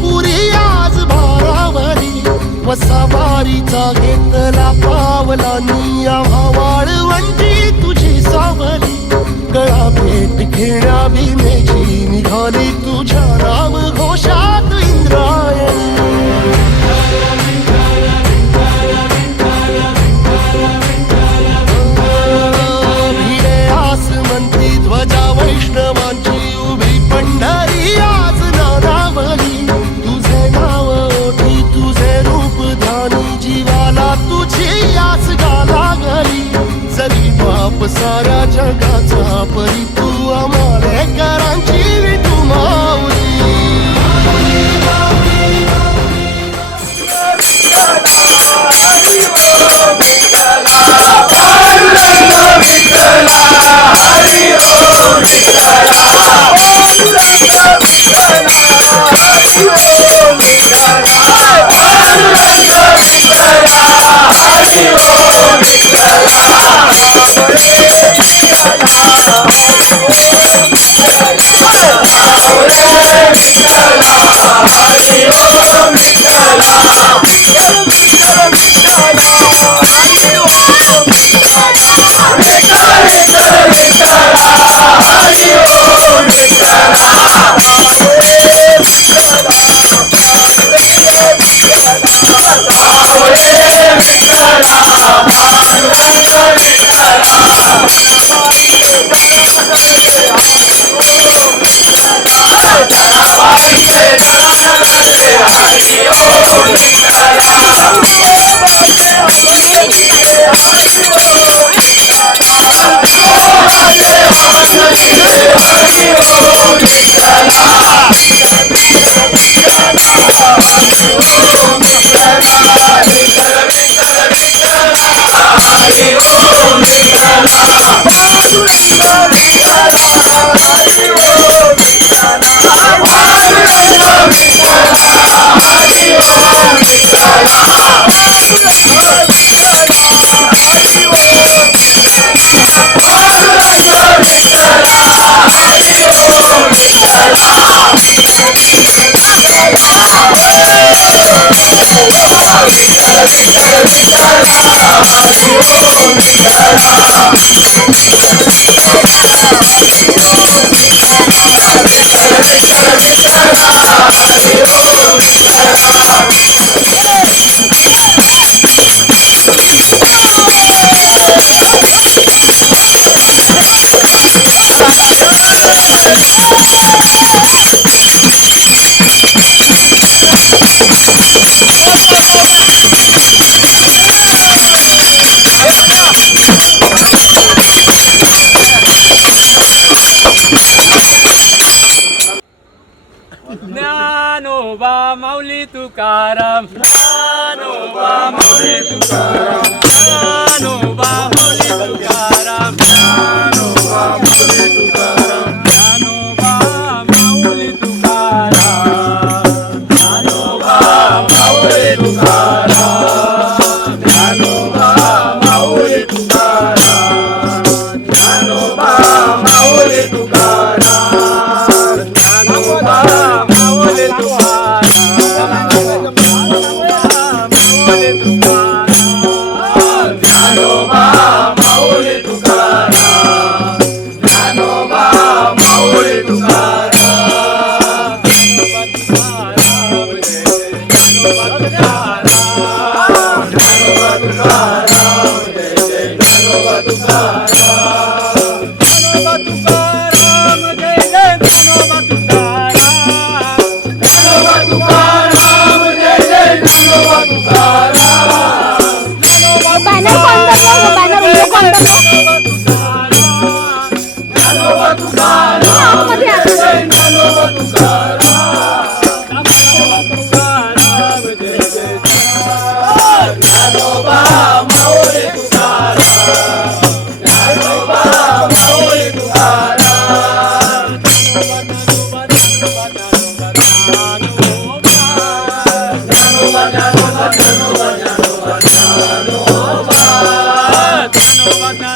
पुरी आज भारावरी वसावारीचा घेतला पावला निया वाळवंटी तुझी सावली गळा भेट घेण्या भीमेची निघाली तुझ्या राम घोषात इंद्रायणी भिडे आसमंती ध्वजा वैष्णवांची उभी पंढरी आज नारावली तुझे नाव ओठी तुझे रूप ध्यानी जीवाला तुझी आस गाला गली जरी बाप साऱ्या जगाचा परी तू आमालेकरांची विठू माऊली ज्ञानोबा माऊली तुकाराम ज्ञानोबा माऊली तुकाराम ज्ञानोबा माऊली तुकाराम ज्ञानोबा माऊली तुकाराम ज्ञानोबा माऊली तुकाराम ज्ञानोबा माऊली तुकाराम ज्ञानोबा माऊली तुकाराम ज्ञानोबा माऊली तुकाराम ज्ञानोबा माऊली Bye.